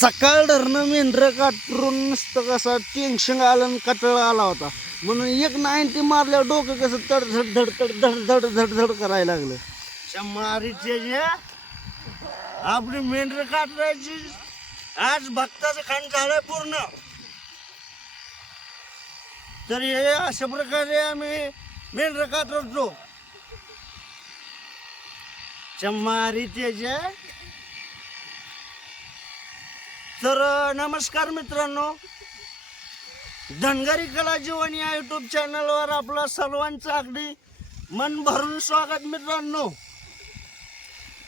सकाळ धरणं मेंढरं काटरून नुसतं कसा टेन्शन आलं आणि आला होता. म्हणून एक नाईन्टी मारल्यावर डोकं कसं धड धड धड धड धड धड धड धड करायला लागलं. शंमारीचे आपली मेंढरं काटरायची. आज भक्ताचं खाण झालंय पूर्ण. तर हे अशा प्रकारे आम्ही मेंढरं कातरतो चम्मारीचे त्याच्या तर नमस्कार मित्रांनो. धनगरी कला जीवन या यूट्यूब चॅनलवर आपलं सर्वांचं अगदी मन भरून स्वागत मित्रांनो.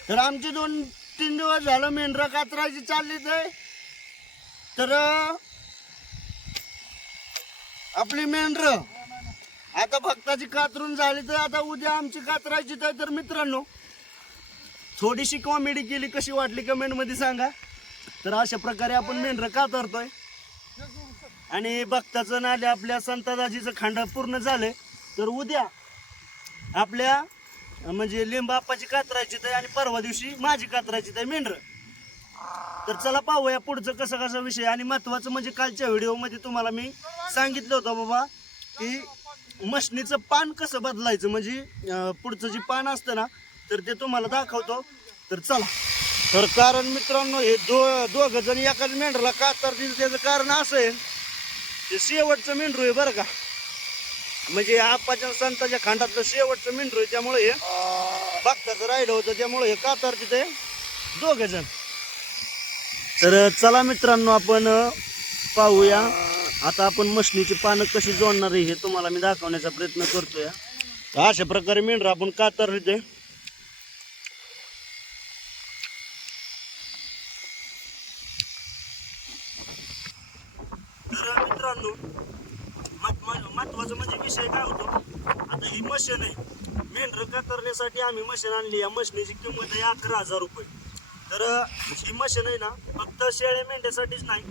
तर आमचे दोन तीन दिवस झालं मेंढरा कातरायची चालली आहे. तर आपली मेंढर आता भक्ताची कातरून झाली तर आता उद्या आमची कातरायची तर मित्रांनो थोडीशी कॉमेडी केली कशी वाटली कमेंटमध्ये सांगा. तर अशा प्रकारे आपण मेंढरं कातरतोय आणि भक्ताचं नाले आपल्या संतदाजीचं खांड पूर्ण झाले तर उद्या आपल्या म्हणजे लिंबाप्पाची कातरायची तर आणि परवा दिवशी माझी कातरायची तर मेंढर. तर चला पाहूया पुढचं कसं कसा विषय. आणि महत्वाचं म्हणजे कालच्या व्हिडिओमध्ये तुम्हाला मी सांगितलं होतं बाबा की मशनीचं पान कसं बदलायचं. म्हणजे पुढचं जे पान असतं ना तर ते तुम्हाला दाखवतो. तर चला. तर कारण मित्रांनो हे दो दोघ जण एकाच मेंढराला कातरतील त्याचं कारण असं आहे ते शेवटचं मेंढरू आहे बरं का. म्हणजे आपाच्या संताच्या खांडातलं शेवटचं मेंढरू आहे त्यामुळे हे बघताच राहिलं होतं त्यामुळे हे कातर तिथे दोघ जण. तर चला मित्रांनो आपण पाहूया. आता आपण मशनीची पानं कशी जोडणार आहे हे तुम्हाला मी दाखवण्याचा प्रयत्न करतोय. तर अशा प्रकारे मेंढरा आपण कातर ते तर मित्रांनो महत्त्वाचा म्हणजे विषय काय होतो? आता ही मशीन आहे. मेंढर कातरण्यासाठी आम्ही मशीन आणली. या मशिनीची किंमत आहे अकरा हजार रुपये. तर ही मशीन आहे ना फक्त शेळ्या मेंढ्यासाठीच नाही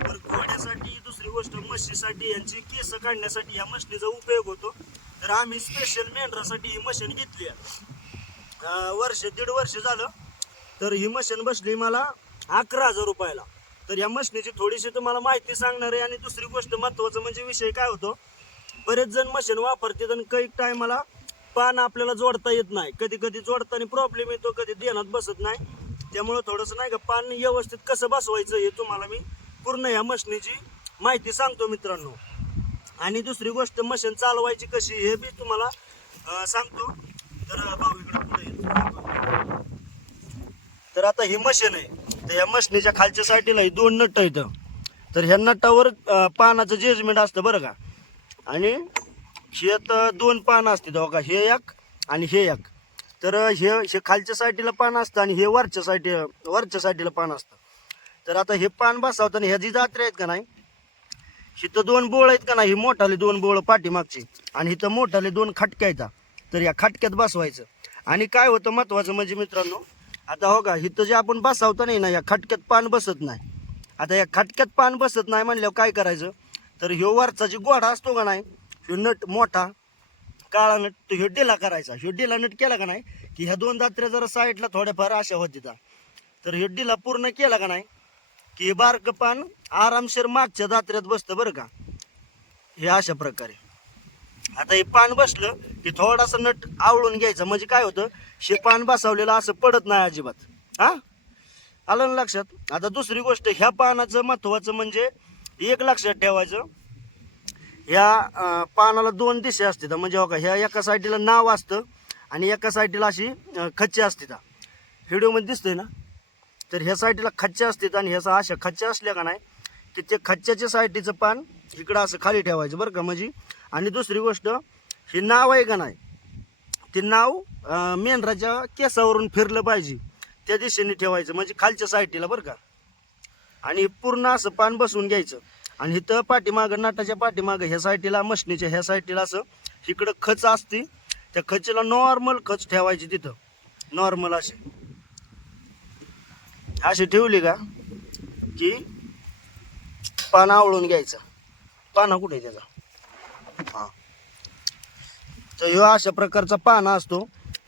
तर घोड्यासाठी दुसरी गोष्ट म्हशीसाठी. यांची केस काढण्यासाठी या मशिनीचा उपयोग होतो. तर आम्ही स्पेशल मेंढरासाठी ही मशीन घेतली आहे. वर्ष दीड वर्ष झालं तर ही मशीन बसली मला अकरा हजार रुपयाला. तर या मशनीची थोडीशी तुम्हाला माहिती सांगणार आहे. आणि दुसरी गोष्ट महत्त्वाचं म्हणजे विषय काय होतो? बरेच जण मशीन वापरतात आणि काही टायमाला पान आपल्याला जोडता येत नाही. कधी कधी जोडताना प्रॉब्लेम येतो कधी देण्यात बसत नाही. त्यामुळं थोडंसं नाही का पान व्यवस्थित कसं बसवायचं हे तुम्हाला मी पूर्ण या मशनीची माहिती सांगतो मित्रांनो. आणि दुसरी गोष्ट मशीन चालवायची कशी हे बी तुम्हाला सांगतो. तर भाऊ इकडे पुढे तर आता ही मशीन आहे. तर या मशनीच्या खालच्या साईडला ही दोन नट आहेत तर ह्या नटावर पानाचं जजमेंट असतं बरं का. आणि हे तर दोन पानं असते का हे एक आणि हे एक. तर हे हे खालच्या साईडला पान असतं आणि हे वरच्या साईड वरच्या साईडला पान असतं. तर आता हे पान बसवताना ह्या जी जात्रे आहेत का नाही इथं दोन बोळ आहेत का नाही ही मोठाले दोन बोळ पाठीमागची आणि इथं मोठाले दोन खटक्यायचा आहेत तर या खटक्यात बसवायचं. आणि काय होतं महत्वाचं म्हणजे मित्रांनो आता हो का इथं जे आपण बसावतो नाही ना या खटक्यात पान बसत नाही. आता या खटक्यात पान बसत नाही म्हणल्यावर काय करायचं? तर ह्यो वरचा जे गोडा असतो का नाही ह्यो नट मोठा काळा नट तो ह्यो डिला करायचा. ह्यो डिला नट केला का नाही की ह्या दोन दात्र्या जरा साईडला थोड्याफार अशा होत्या तर ह्यो डिला पूर्ण केला का नाही की बारकं पान आरामशीर मागच्या दात्र्यात बसतं बरं का. हे अशा प्रकारे. आता हे पान बसलं की थोडासा नट आवळून घ्यायचं. म्हणजे काय होतं? हे पान बसवलेलं असं पडत नाही अजिबात. हा? आलं ना लक्षात? आता दुसरी गोष्ट ह्या पानाचं महत्वाचं म्हणजे एक लक्षात ठेवायचं ह्या पानाला दोन दिशा असतात. म्हणजे हो का ह्या एका साईडीला नाव असतं आणि एका साईडीला अशी खच्चे खच्ची असते व्हिडिओमध्ये दिसतंय ना? तर ह्या साईडीला खच्च्या असतात आणि ह्याचा अशा खच्च्या असल्या का नाही तर ते खच्च्याच्या साईडीचं पान इकडं असं खाली ठेवायचं बरं का. म्हणजे आणि दुसरी गोष्ट हे नाव आहे का नाही? ते नाव मेंढराच्या केसावरून फिरलं पाहिजे. त्या दिशेने ठेवायचं म्हणजे खालच्या साईडला बरं का. आणि पूर्ण असं पान बसवून घ्यायचं. आणि इथं पाठीमागं नाटाच्या पाठीमागं ह्या साईडला मशनीच्या ह्या साईडला असं इकडं खच असते त्या खचीला नॉर्मल खच ठेवायची तिथं. नॉर्मल अशी. अशी ठेवली का की पानं आवळून घ्यायचं. पाना कुठे आहे त्याचा? तर ह्यो अशा प्रकारचा पाना असतो.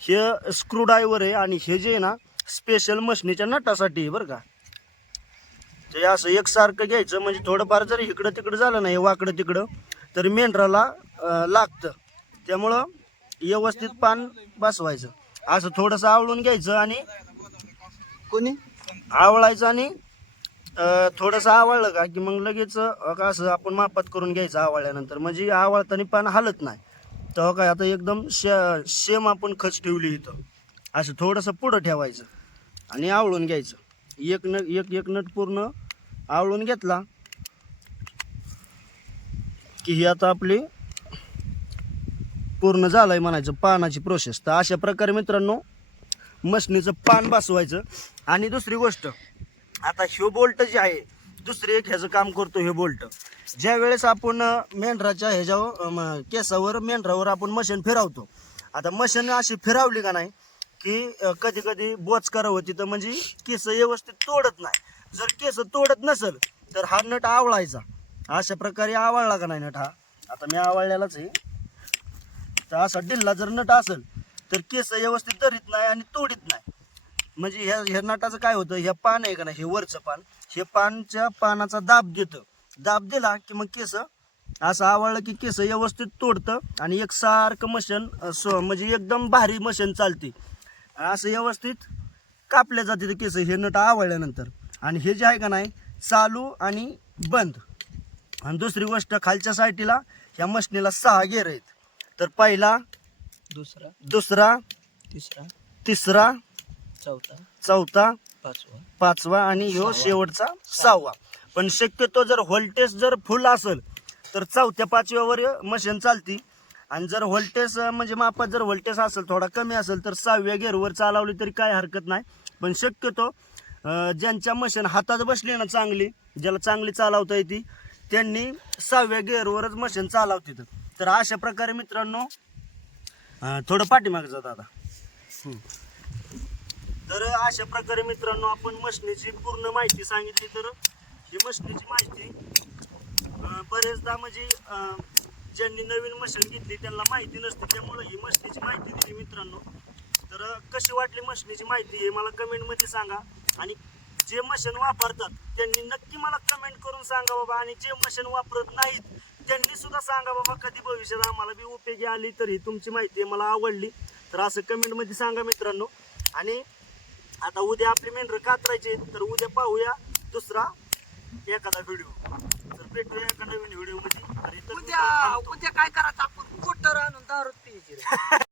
हे स्क्रू ड्रायव्हर आहे आणि हे जे आहे ना स्पेशल मशनीच्या नटासाठी आहे बरं का. ते असं एकसारखं घ्यायचं म्हणजे थोडंफार जरी इकडं तिकडं झालं नाही वाकडं तिकडं तरी मेंढराला लागतं. त्यामुळं व्यवस्थित पान बसवायचं. असं थोडंसं आवळून घ्यायचं आणि कोणी? आवळायचं आणि थोडंसं आवळलं का की मग लगेच असं आपण मापात करून घ्यायचं आवळल्यानंतर. म्हणजे आवळताना पान हलत नाही. तेव्हा काय आता एकदम शे शेम आपण खच ठेवली इथं. असं थोडंसं पुढं ठेवायचं आणि आवळून घ्यायचं. एक न एक एक नट पूर्ण आवळून घेतला की ही आता आपली पूर्ण झालंय म्हणायचं पानाची प्रोसेस तर अशा प्रकारे मित्रांनो मशनीचं पान बसवायचं. आणि दुसरी गोष्ट आता ह्यो बोल्ट जे आहे दुसरी एक ह्याचं काम करतो हे बोल्ट ज्या वेळेस आपण मेंढराच्या ह्याच्यावर केसावर मेंढरावर आपण मशीन फिरवतो. आता मशीन अशी फिरावली का नाही की कधी कधी बोच होती तर म्हणजे केस व्यवस्थित तोडत नाही. जर केस तोडत नसेल तर हा नट आवळायचा. अशा प्रकारे आवळला का नाही नट हा? आता मी आवळलेलाच आहे. तर असा डिल्ला जर नट असेल तर केस व्यवस्थित धरीत नाही आणि तोडीत नाही. म्हणजे ह्या ह्या नटाचं काय होतं ह्या पान आहे का नाही हे वरचं पान हे पानच्या पानाचा दाब देतं दाब दिला की मग केस असं आवडलं की केस व्यवस्थित तोडतं आणि एक सारखं मशीन म्हणजे एकदम भारी मशीन चालते. असं व्यवस्थित कापल्या जाते ते केस हे नट आवडल्यानंतर आणि हे जे आहे का नाही चालू आणि बंद. आणि दुसरी गोष्ट खालच्या साईडला ह्या मशनीला सहा गेर आहेत. तर पहिला दुसरा दुसरा तिसरा तिसरा चौथा चौथा पाचवा पाचवा आणि ह्यो शेवटचा सहावा. पण शक्यतो जर व्होल्टेज जर फुल असेल तर चौथ्या पाचव्यावर मशीन चालती. आणि जर व्होल्टेज म्हणजे मापात जर व्होल्टेज असेल थोडा कमी असेल तर सहाव्या गेअरवर चालवली तरी काय हरकत नाही. पण शक्यतो ज्यांच्या मशीन हातात बसली ना चांगली ज्याला चांगली चालवता येते त्यांनी सहाव्या गेअरवरच मशीन चालवते तर अशा प्रकारे मित्रांनो थोडं पाठीमागे जात आता. तर अशा प्रकारे मित्रांनो आपण मशनीची पूर्ण माहिती सांगितली तर ही मशनीची माहिती. बरेचदा म्हणजे ज्यांनी नवीन मशीन घेतली त्यांना माहिती नसते. त्यामुळे ही मशनीची माहिती दिली मित्रांनो. तर कशी वाटली मशनीची माहिती हे मला कमेंटमध्ये सांगा. आणि जे मशीन वापरतात त्यांनी नक्की मला कमेंट करून सांगा बाबा. आणि जे मशीन वापरत नाहीत त्यांनी सुद्धा सांगा बाबा कधी भविष्यात आम्हाला बी उपयोगी आली तर ही तुमची माहिती मला आवडली. तर असं कमेंटमध्ये सांगा मित्रांनो. आणि आता उद्या आपली मेंढर कातरायची तर उद्या पाहूया दुसरा एखादा व्हिडिओ तर एका नवीन व्हिडिओमध्ये इथं उद्या उद्या काय करायचं आपण कोटर आणून दारू प्यायची.